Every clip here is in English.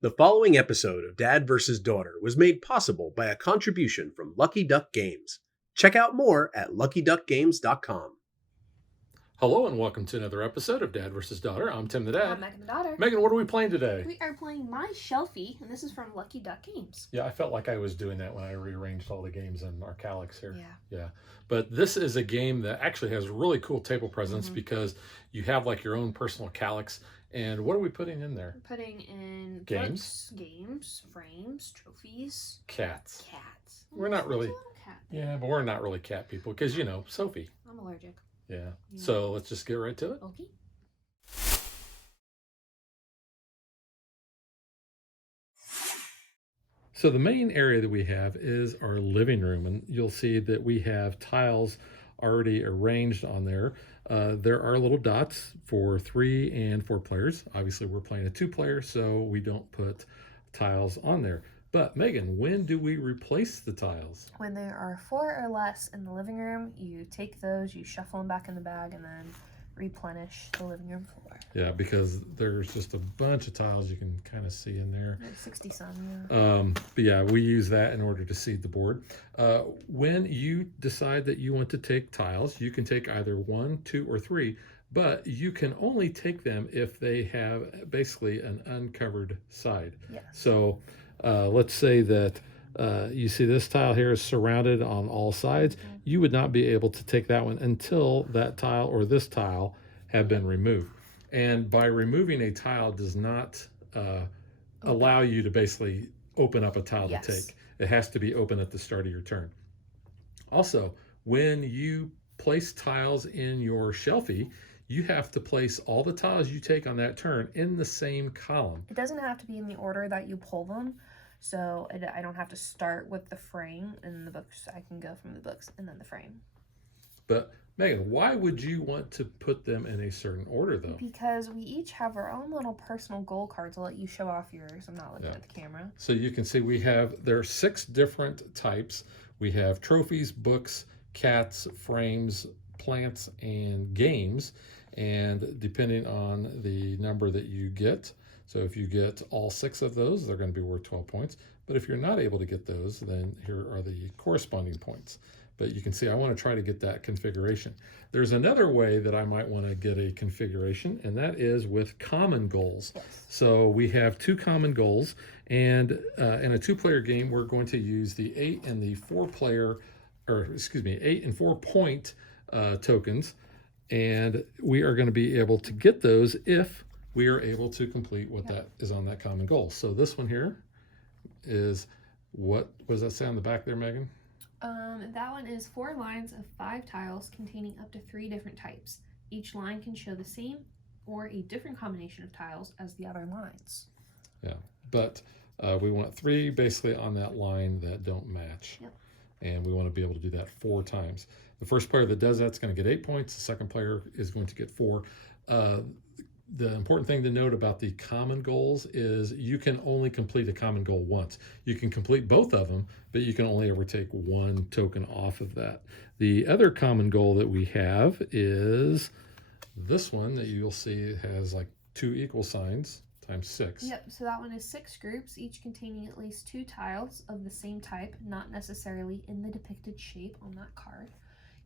The following episode of Dad vs. Daughter was made possible by a contribution from Lucky Duck Games. Check out more at luckyduckgames.com. Hello and welcome to another episode of Dad vs. Daughter. I'm Tim the Dad. I'm Megan the Daughter. Megan, what are we playing today? We are playing My Shelfie, and this is from Lucky Duck Games. Yeah, I felt like I was doing that when I rearranged all the games in our calyx here. Yeah. But this is a game that actually has really cool table presence because you have like your own personal calyx. And what are we putting in there? We're putting in Games. Games, frames, trophies. Cats. We're not really- A little cat. Yeah, but we're not really cat people because, you know, Sophie. I'm allergic. Yeah. So let's just get right to it. Okay. So the main area that we have is our living room, and you'll see that we have tiles already arranged on there. There are little dots for 3 and 4 players. Obviously, we're playing a 2-player, so we don't put tiles on there. But Megan, when do we replace the tiles? When there are 4 or less in the living room, you take those, you shuffle them back in the bag, and then replenish the living room floor. Yeah, because there's just a bunch of tiles you can kind of see in there. There's 60 some, yeah. But yeah, we use that in order to seed the board. When you decide that you want to take tiles, you can take either 1, 2, or 3, but you can only take them if they have basically an uncovered side. Yes. So let's say that you see this tile here is surrounded on all sides. You would not be able to take that one until that tile or this tile have been removed. And by removing a tile does not allow you to basically open up a tile to take. It has to be open at the start of your turn. Also, when you place tiles in your Shelfie, you have to place all the tiles you take on that turn in the same column. It doesn't have to be in the order that you pull them. So I don't have to start with the frame and the books. I can go from the books and then the frame. But Megan, why would you want to put them in a certain order though? Because we each have our own little personal goal cards. I'll let you show off yours. I'm not looking at the camera. So you can see there are 6 different types. We have trophies, books, cats, frames, plants, and games. And depending on the number that you get, so if you get all 6 of those, they're going to be worth 12 points. But if you're not able to get those, then here are the corresponding points. But you can see I want to try to get that configuration. There's another way that I might want to get a configuration, and that is with common goals. Yes. So we have 2 common goals, and in a 2-player game, we're going to use the 8 and the 8 and 4 point tokens, and we are going to be able to get those if we are able to complete what that is on that common goal. So this one here is, what does that say on the back there, Megan? That one is 4 lines of 5 tiles containing up to 3 different types. Each line can show the same or a different combination of tiles as the other lines. Yeah, but we want 3 basically on that line that don't match. Yep. And we want to be able to do that 4 times. The first player that does that's going to get 8 points. The second player is going to get 4. The important thing to note about the common goals is you can only complete a common goal once. You can complete both of them, but you can only ever take 1 token off of that. The other common goal that we have is this one that you'll see has like 2 equal signs times 6. Yep, so that one is 6 groups, each containing at least 2 tiles of the same type, not necessarily in the depicted shape on that card.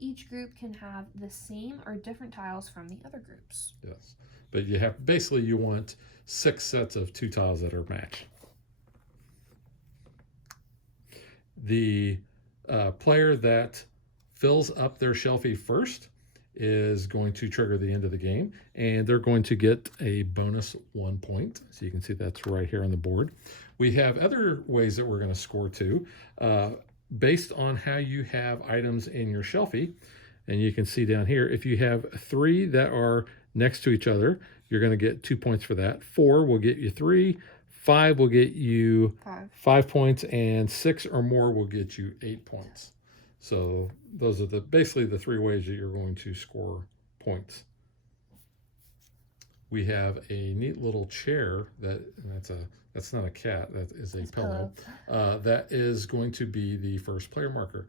Each group can have the same or different tiles from the other groups. Yes, but you have basically you want 6 sets of 2 tiles that are matched. The player that fills up their Shelfie first is going to trigger the end of the game, and they're going to get a bonus 1 point. So you can see that's right here on the board. We have other ways that we're going to score too, based on how you have items in your Shelfie. And you can see down here, if you have 3 that are next to each other, you're going to get 2 points for that. 4 will get you 3. 5 will get you 5 points, and 6 or more will get you 8 points. So those are basically the 3 ways that you're going to score points. We have a neat little chair that's not a cat, that is a pillow. That is going to be the first player marker.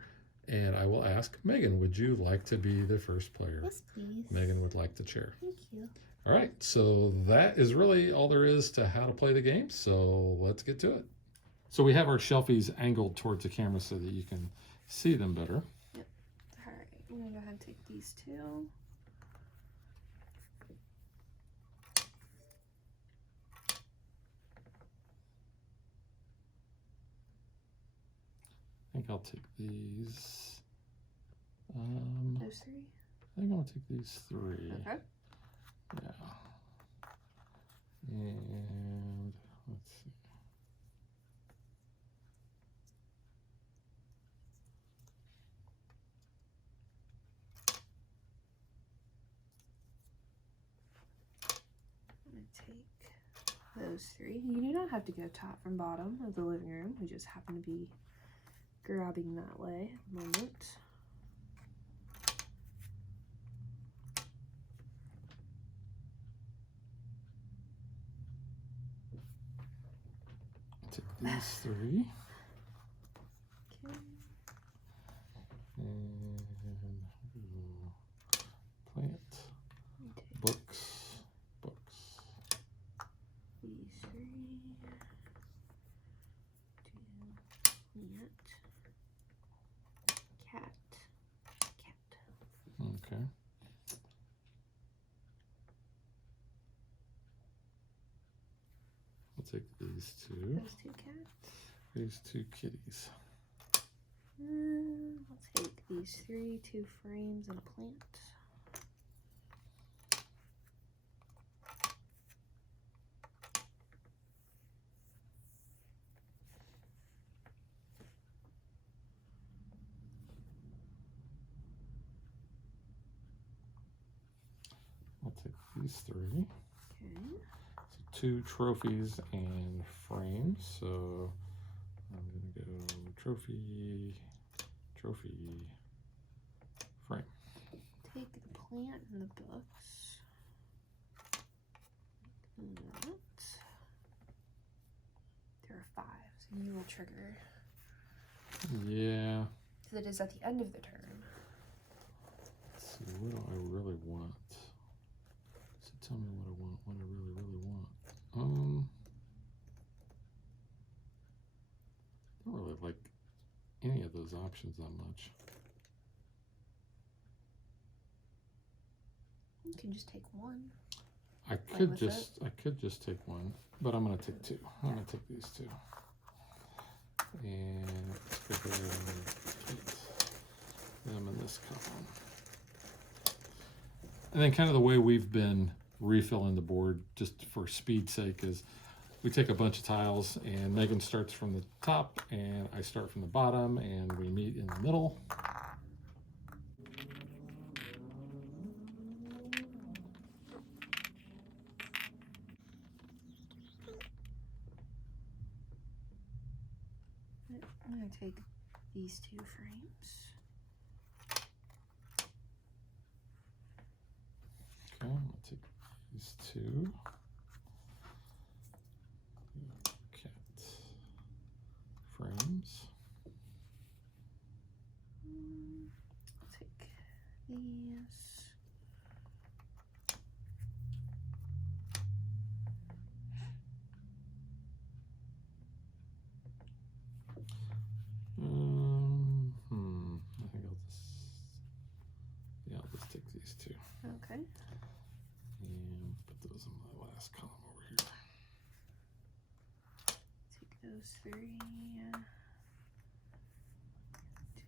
And I will ask Megan, would you like to be the first player? Yes, please. Megan would like the chair. Thank you. All right, so that is really all there is to how to play the game. So let's get to it. So we have our Shelfies angled towards the camera so that you can see them better. Yep. All right, I'm gonna go ahead and take these two. I think I'll take these. Those three? I think I'll take these three. Okay. Yeah. And let's see. I'm gonna take those three. You do not have to go top from bottom of the living room. We just happen to be grabbing that way at the moment. Take these three. Okay. And plant. Books. These three. Plant. Cat. Okay. I'll take these two. Those two cats. These two kitties. I'll take these three, 2 frames and a plant. I'll take these three. Okay. So 2 trophies and frames. So I'm gonna go trophy, frame. Take the plant and the books. That. There are 5, so you will trigger. Yeah. So that is at the end of the turn. Let's see, what do I really want? So tell me what I want, what I really want. I don't really like any of those options that much. You can just take one. I could just take one, but I'm gonna take 2. I'm gonna take these 2. And let's go ahead and put them in this column. And then kind of the way we've been refilling the board, just for speed's sake, is we take a bunch of tiles and Megan starts from the top and I start from the bottom and we meet in the middle. I'm going to take these 2 frames. Okay, I'm gonna take these 2. Cat frames. I'll take these. I'll just take these 2. Okay. And put those in my last column over here. Take those 3. 2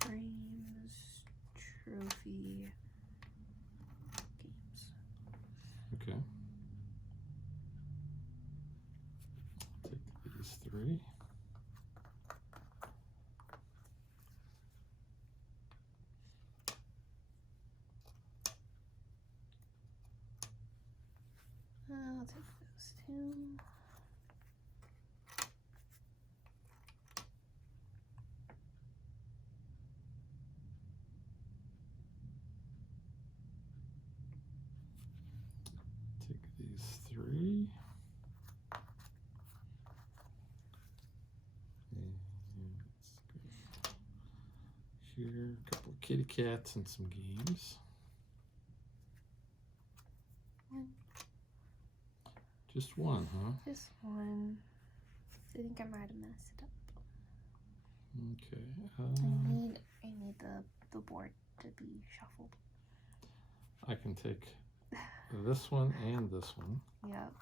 frames. Trophy. Games. Okay. Take these 3. I'll take those 2. Take these 3. And let's go here. A couple of kitty cats and some games. Just one, huh? Just one. I think I might have messed it up. Okay. I need the board to be shuffled. I can take this one and this one. Yep.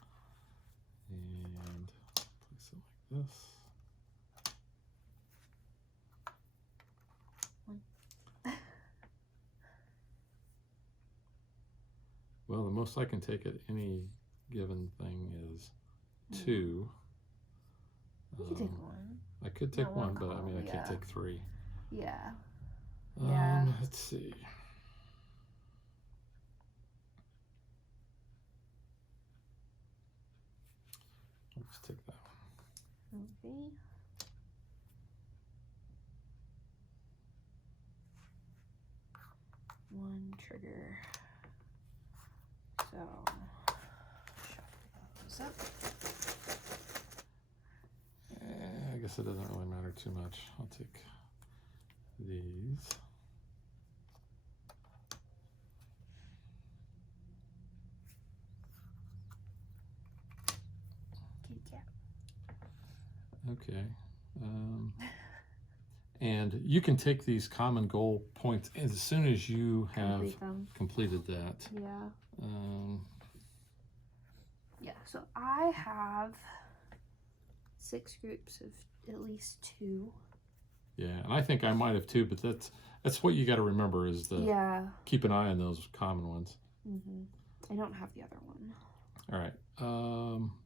And place it like this. Well, the most I can take at any given thing is 2. You can take one. I could take Not one, one but I mean, I can't yeah. take 3. Yeah. Yeah. Let's see. I'll just take that one. Okay. One trigger. So, shuffle those up. I guess it doesn't really matter too much. I'll take these. Kitty cat. Okay. And you can take these common goal points as soon as you have completed that. Yeah. Yeah, so I have 6 groups of at least 2. Yeah, and I think I might have too, but that's what you got to remember is to keep an eye on those common ones. I don't have the other one. All right.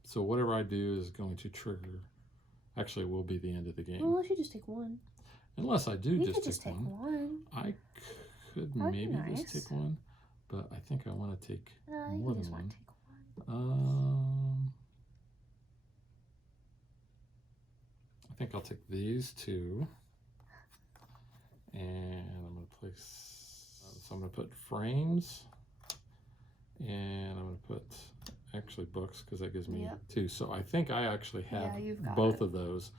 So whatever I do is going to trigger. Actually, will be the end of the game. Well, unless you just take one. Unless I do You just could just take one. I could That'd be maybe nice. just take one, but I think I want to take You more just than want one. to take one. I think I'll take these 2, and I'm going to place. So I'm going to put frames, and I'm going to put actually books because that gives me 2. So I think I actually have both of those.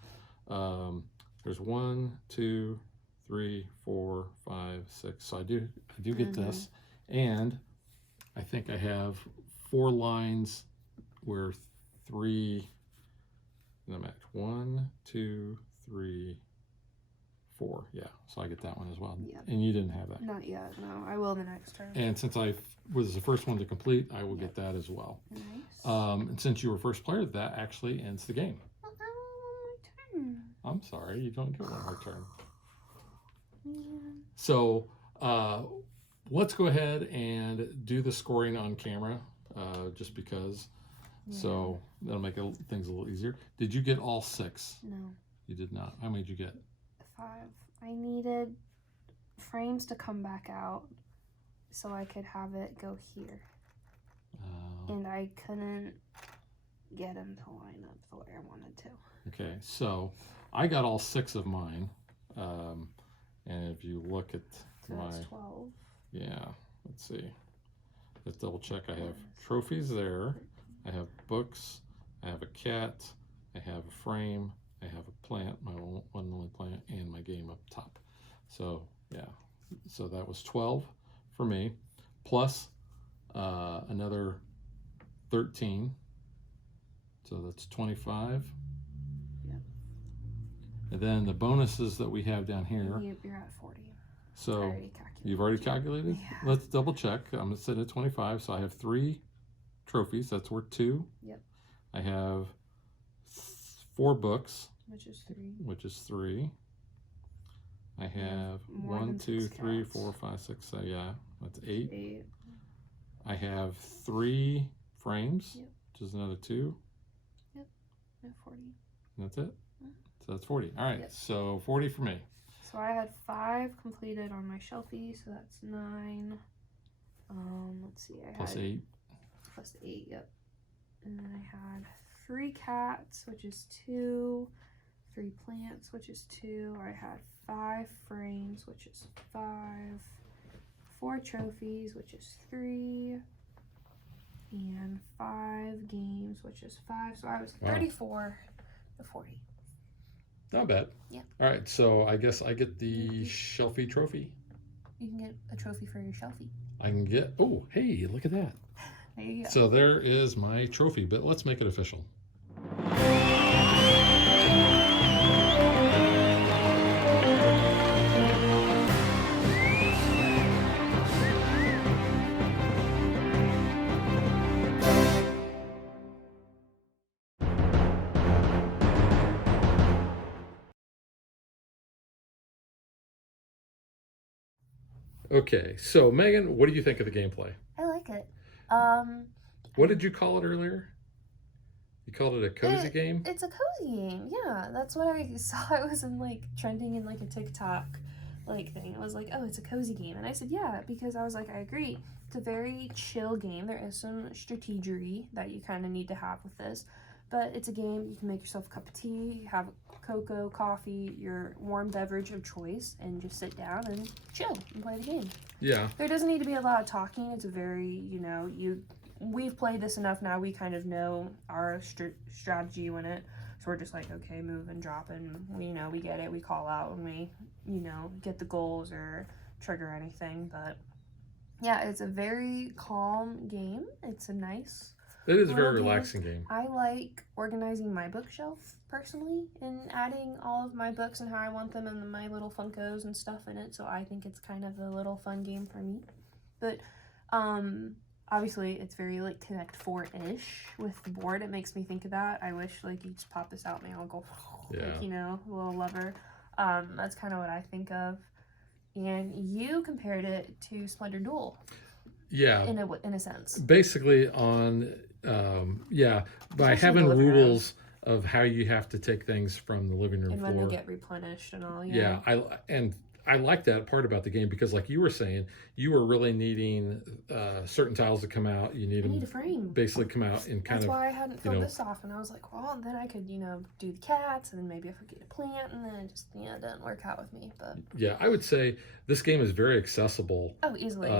There's 1, 2, 3, 4, 5, 6. So I do get this, and I think I have 4 lines where 3. And I'm at 1, 2, 3, 4. Yeah, so I get that one as well. Yep. And you didn't have that. Not yet. No, I will the next turn. And since I was the first one to complete, I will get that as well. Nice. And since you were first player, that actually ends the game. Well, I want my turn. I'm sorry, you don't get one more turn. Man. So let's go ahead and do the scoring on camera, just because. Yeah. So that'll make things a little easier. Did you get all 6? No. You did not. How many did you get? 5. I needed frames to come back out so I could have it go here. And I couldn't get them to line up the way I wanted to. Okay, so I got all 6 of mine. And if you look at that's 12. Yeah, let's see. Let's double check. I have trophies there. I have books. I have a cat. I have a frame. I have a plant, my one and only plant, and my game up top. So yeah, so that was 12 for me, plus another 13. So that's 25. Yeah. And then the bonuses that we have down here. You're at 40. So you've already calculated? Yeah. Let's double check. I'm going to set it at 25. So I have 3 trophies. That's worth 2. Yep. I have 4 books. Which is 3. I have 1, 2, 3, 4, 5, 6. So yeah, that's 8. I have 3 frames, which is another 2. Yep. At 40. And that's it. So that's 40. All right. So 40 for me. So I had 5 completed on my Shelfie, so that's 9. Let's see, Plus 8. Plus 8, yep. And then I had 3 cats, which is 2. 3 plants, which is 2. I had 5 frames, which is 5. 4 trophies, which is 3. And 5 games, which is 5. So I was 34 to 40. Not bad. Yeah. All right, so I guess I get the Shelfie trophy. You can get a trophy for your Shelfie. I can get, oh, hey, look at that. There you go. So there is my trophy, but let's make it official. Okay, so Megan, what do you think of the gameplay? I like it. What did you call it earlier? You called it a cozy game? It's a cozy game. Yeah, that's what I saw. It was in like trending in like a TikTok like thing. It was like, oh, it's a cozy game, and I said yeah because I was like, I agree. It's a very chill game. There is some strategery that you kind of need to have with this, but it's a game you can make yourself a cup of tea, have cocoa, coffee, your warm beverage of choice, and just sit down and chill and play the game. Yeah. There doesn't need to be a lot of talking. It's a very, we've played this enough now. We kind of know our strategy when it. So we're just like, okay, move and drop, and we get it. We call out when we, get the goals or trigger anything. But yeah, it's a very calm game. It's a nice. It is a very little relaxing game. I like organizing my bookshelf personally and adding all of my books and how I want them and my little Funkos and stuff in it. So I think it's kind of a little fun game for me. But obviously it's very like Connect 4-ish with the board. It makes me think of that. I wish like you just pop this out and they all go like, a little lever. That's kind of what I think of. And you compared it to Splendor Duel. Yeah. In a sense. Basically on by having rules of how you have to take things from the living room and floor. when they get replenished and all. Yeah, I like that part about the game because, like you were saying, you were really needing certain tiles to come out. You need them a frame. Basically come out and kind That's of. why I hadn't filled this off, and I was like, well, then I could, do the cats, and then maybe I forget a plant, and then it just, didn't work out with me. But yeah, I would say this game is very accessible. Oh, easily.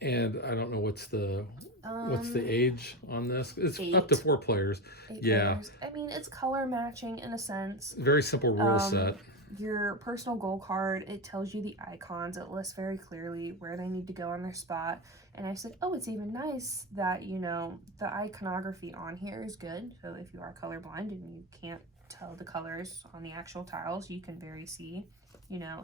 And I don't know what's the age on this. It's 8. up to 4 players. 8 players. I mean, it's color matching in a sense. Very simple rule set. Your personal goal card, it tells you the icons. It lists very clearly where they need to go on their spot. And I said, oh, it's even nice that, the iconography on here is good. So if you are colorblind and you can't tell the colors on the actual tiles, you can very see,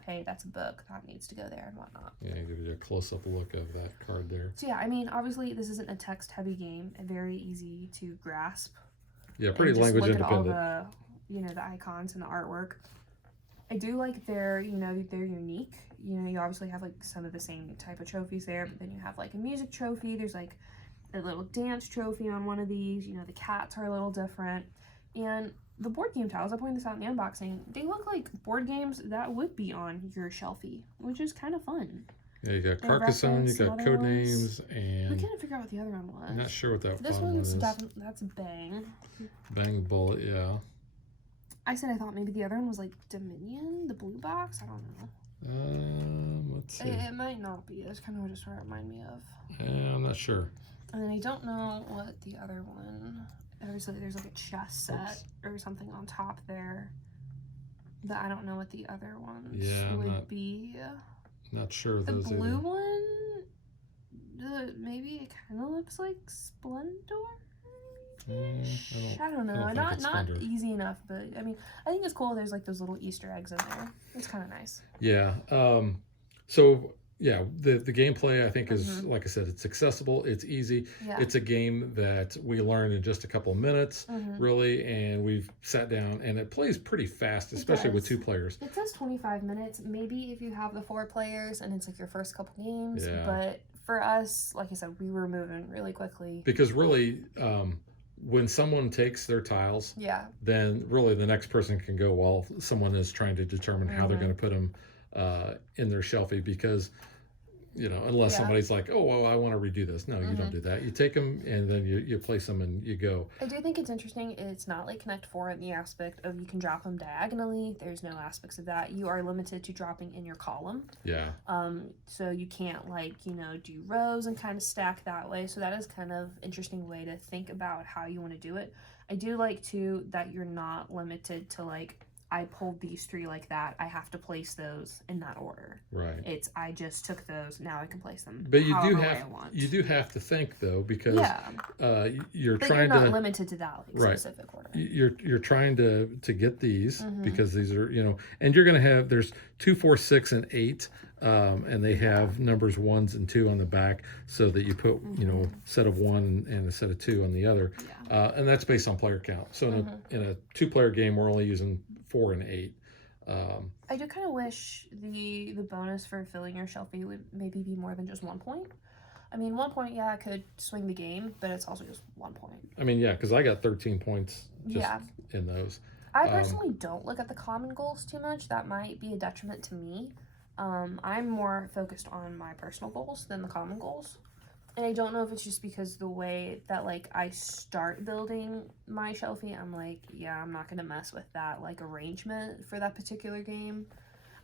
hey, that's a book that needs to go there and whatnot. Yeah, give you a close-up look of that card there. So yeah, I mean, obviously this isn't a text-heavy game. Very easy to grasp. Yeah, pretty language independent. Look at all the, the icons and the artwork. I do like they're unique. You obviously have like some of the same type of trophies there, but then you have like a music trophy. There's like a little dance trophy on one of these. The cats are a little different. And the board game tiles, I pointed this out in the unboxing, they look like board games that would be on your Shelfie, which is kind of fun. Yeah, you got Carcassonne, you got Codenames, and we couldn't figure out what the other one was. I'm not sure what that this one is. That's Bang. Bang Bullet, yeah. I thought maybe the other one was like Dominion, the blue box. I don't know. Let's see. It might not be. That's kind of just what it reminded me of. I'm not sure. And then I don't know what the other one. Obviously, there's like a chess set or something on top there. But I don't know what the other ones would be. Not sure. The blue one, maybe it kind of looks like Splendor. I don't know. Not easy enough, but I mean, I think it's cool. There's like those little Easter eggs in there. It's kind of nice. Yeah. So yeah, the gameplay I think is like I said, it's accessible. It's easy. Yeah. It's a game that we learn in just a couple of minutes, really, and we've sat down and it plays pretty fast, especially with 2 players. It says 25 minutes. Maybe if you have the 4 players and it's like your first couple games, but for us, like I said, we were moving really quickly. Because really, when someone takes their tiles, then really the next person can go while someone is trying to determine how they're going to put them in their Shelfie, because unless somebody's like, oh, well, I want to redo this. No, you don't do that. You take them and then you place them and you go. I do think it's interesting. It's not like Connect 4 in the aspect of you can drop them diagonally. There's no aspects of that. You are limited to dropping in your column. Yeah. So you can't do rows and kind of stack that way. So that is kind of interesting way to think about how you want to do it. I do like too that you're not limited to like I pulled these 3 like that. I have to place those in that order. Right. It's I just took those. Now I can place them. But however way I want. you do have to think though, because you're but trying you're not to limited to that specific order. You're trying to get these Mm-hmm. because these are, and you're going to have, there's 2, 4, 6, and 8, and they have numbers 1s and 2 on the back, so that you put a set of 1 and a set of 2 on the other, and that's based on player count. So in a 2-player game, we're only using 4 and 8. I do kind of wish the bonus for filling your Shelfie would maybe be more than just 1 point. I mean, 1 point, it could swing the game, but it's also just 1 point. I mean, because I got 13 points just in those. I personally don't look at the common goals too much. That might be a detriment to me. I'm more focused on my personal goals than the common goals. And I don't know if it's just because the way that, like, I start building my Shelfie, I'm like, I'm not going to mess with that, like, arrangement for that particular game.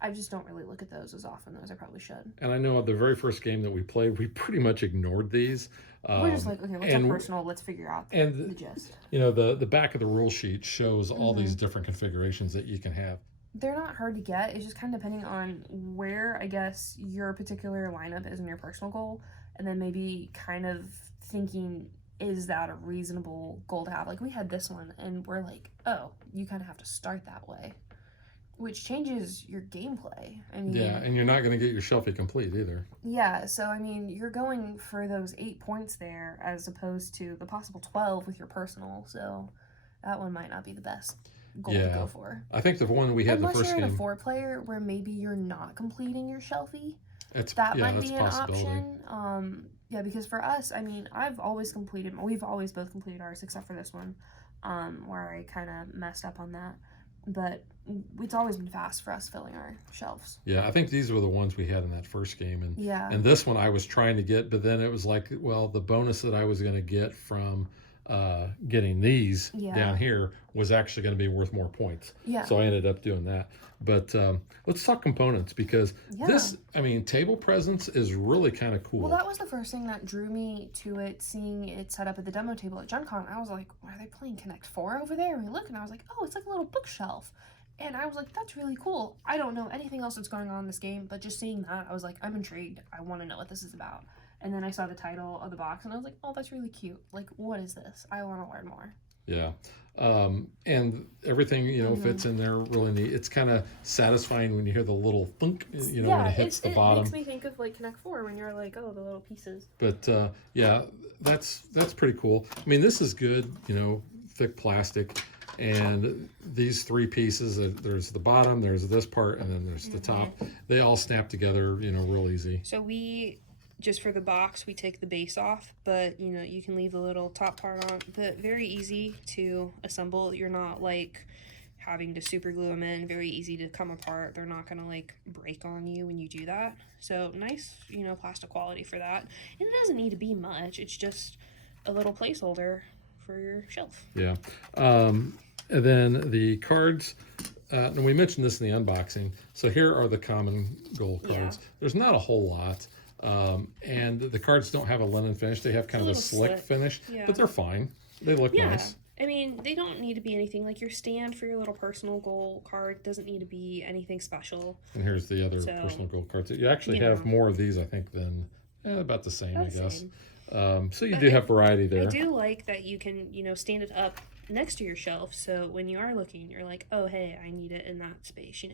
I just don't really look at those as often as I probably should. And I know the very first game that we played, we pretty much ignored these. We're just like, okay, what's our personal? Let's figure out the gist. The back of the rule sheet shows all these different configurations that you can have. They're not hard to get. It's just kind of depending on where, I guess, your particular lineup is in your personal goal. And then maybe kind of thinking, is that a reasonable goal to have? Like, we had this one, and we're like, oh, you kind of have to start that way, which changes your gameplay. I mean, and you're not going to get your Shelfie complete either. Yeah, so, I mean, you're going for those 8 points there as opposed to the possible 12 with your personal, so that one might not be the best goal to go for. I think the one we had Unless the first game... you're in a 4-player where maybe you're not completing your Shelfie. That might be an option. Because for us, I mean, we've always both completed ours except for this one, where I kind of messed up on that. But it's always been fast for us filling our shelves. Yeah, I think these were the ones we had in that first game, and this one I was trying to get, but then it was like, well, the bonus that I was going to get from getting these down here was actually going to be worth more points. Yeah. So I ended up doing that. But let's talk components, because this, I mean, table presence is really kind of cool. Well, that was the first thing that drew me to it, seeing it set up at the demo table at Gen Con. I was like, are they playing Connect 4 over there? And we look, and I was like, oh, it's like a little bookshelf. And I was like, that's really cool. I don't know anything else that's going on in this game, but just seeing that, I was like, I'm intrigued. I want to know what this is about. And then I saw the title of the box, and I was like, oh, that's really cute. Like, what is this? I want to learn more. Yeah. And everything, fits in there really neat. It's kind of satisfying when you hear the little thunk, when it hits the bottom. It makes me think of, like, Connect 4 when you're like, oh, the little pieces. But, that's pretty cool. I mean, this is good, thick plastic. And these 3 pieces, there's the bottom, there's this part, and then there's the top. They all snap together, real easy. So just for the box, we take the base off, but you can leave the little top part on, but very easy to assemble. You're not like having to super glue them in, very easy to come apart. They're not gonna like break on you when you do that. So nice, plastic quality for that. And it doesn't need to be much. It's just a little placeholder for your shelf. Yeah. And then the cards, and we mentioned this in the unboxing. So here are the common goal cards. Yeah. There's not a whole lot. And the cards don't have a linen finish. They have kind of a slick finish, but they're fine. They look nice. I mean, they don't need to be anything. Like your stand for your little personal goal card doesn't need to be anything special. And here's the other personal goal cards. You actually have more of these, I think, than about the same, I guess. So you do have variety there. I do like that you can, stand it up next to your shelf. So when you are looking, you're like, oh, hey, I need it in that space,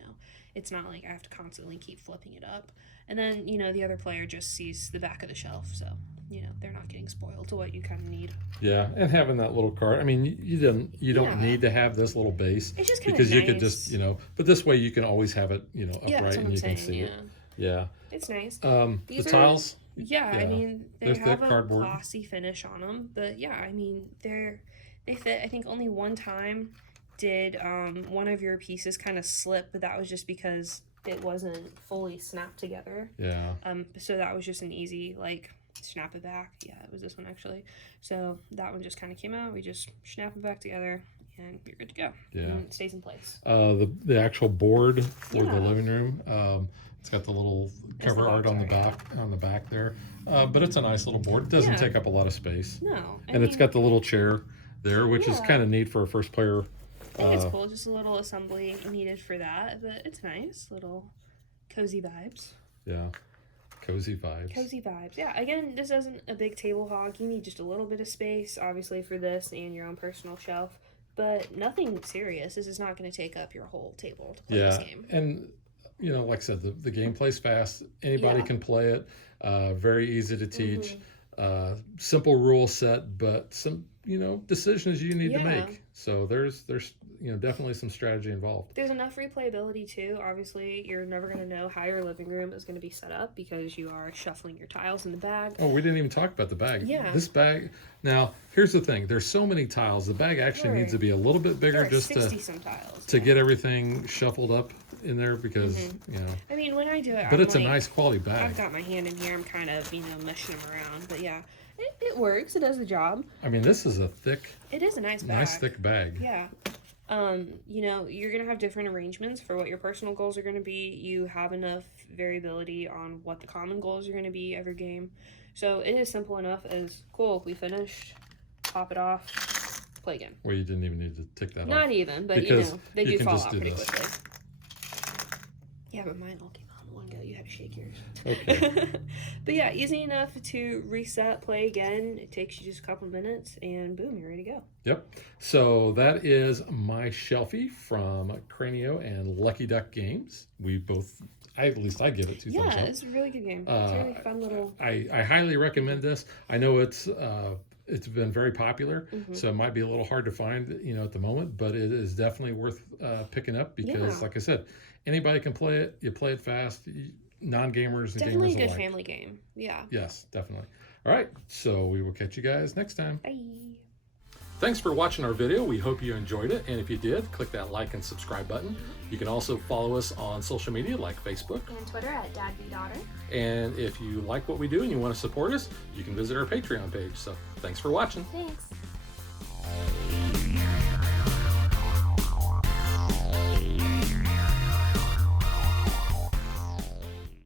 It's not like I have to constantly keep flipping it up. And then, the other player just sees the back of the shelf. So, they're not getting spoiled to what you kind of need. Yeah, and having that little card. I mean, you don't need to have this little base. It's just kind of because nice. You could just, but this way you can always have it, upright and you can see it. Yeah. It's nice. The tiles. Yeah, I mean, they have a glossy finish on them. But, I mean, they fit. I think only one time did one of your pieces kind of slip, but that was just because it wasn't fully snapped together. Yeah. So that was just an easy, snap it back. Yeah, it was this one, actually. So that one just kind of came out. We just snap it back together, and you're good to go. Yeah. And it stays in place. The actual board for the living room, it's got the little cover art on the back there. But it's a nice little board. It doesn't take up a lot of space. No. And it's got the little chair there, which is kind of neat for a first player I think it's cool. Just a little assembly needed for that, but it's nice. Little cozy vibes. Yeah. Cozy vibes. Cozy vibes. Yeah, again, this isn't a big table hog. You need just a little bit of space, obviously, for this and your own personal shelf, but nothing serious. This is not going to take up your whole table to play this game. And, you know, like I said, the game plays fast. Anybody can play it. Very easy to teach. Simple rule set, but some, you know, decisions you need to make. So there's you know, definitely some strategy involved. There's enough replayability too. Obviously, you're never going to know how your living room is going to be set up because you are shuffling your tiles in the bag. Oh, we didn't even talk about the bag. Yeah. This bag, now, here's the thing. There's so many tiles. The bag actually needs to be a little bit bigger just 60-some tiles. To get everything shuffled up in there because, you know. I mean, when I do it, but it's a nice quality bag. I've got my hand in here. I'm kind of, you know, mushing them around. But yeah, it works. It does the job. I mean, this is a thick. It is a nice bag. Nice thick bag. Yeah. You know, you're going to have different arrangements for what your personal goals are going to be. You have enough variability on what the common goals are going to be every game. So it is simple enough as, cool, we finished, pop it off, play again. Well, you didn't even need to tick that off. Not even, but because you know, they do fall out pretty quickly. Yeah, but mine all came out in one go. You had to shake yours. Okay. But yeah, easy enough to reset, play again. It takes you just a couple minutes, and boom, you're ready to go. Yep. So that is my Shelfie from Cranio and Lucky Duck Games. We both, at least I give it 2 thumbs up. Yeah, it's a really good game. It's a really fun little. I highly recommend this. I know it's been very popular, so it might be a little hard to find, you know, at the moment, but it is definitely worth picking up because, like I said, anybody can play it. You play it fast. Non-gamers and definitely gamers a good alike. family game. Yeah. Yes, definitely. All right, so we will catch you guys next time. Bye. Thanks for watching our video. We hope you enjoyed it, and if you did, click that like and subscribe button. You can also follow us on social media like Facebook And Twitter at DadBeDaughter. and if you like what we do and you want to support us, you can visit our Patreon page. So thanks for watching. Thanks.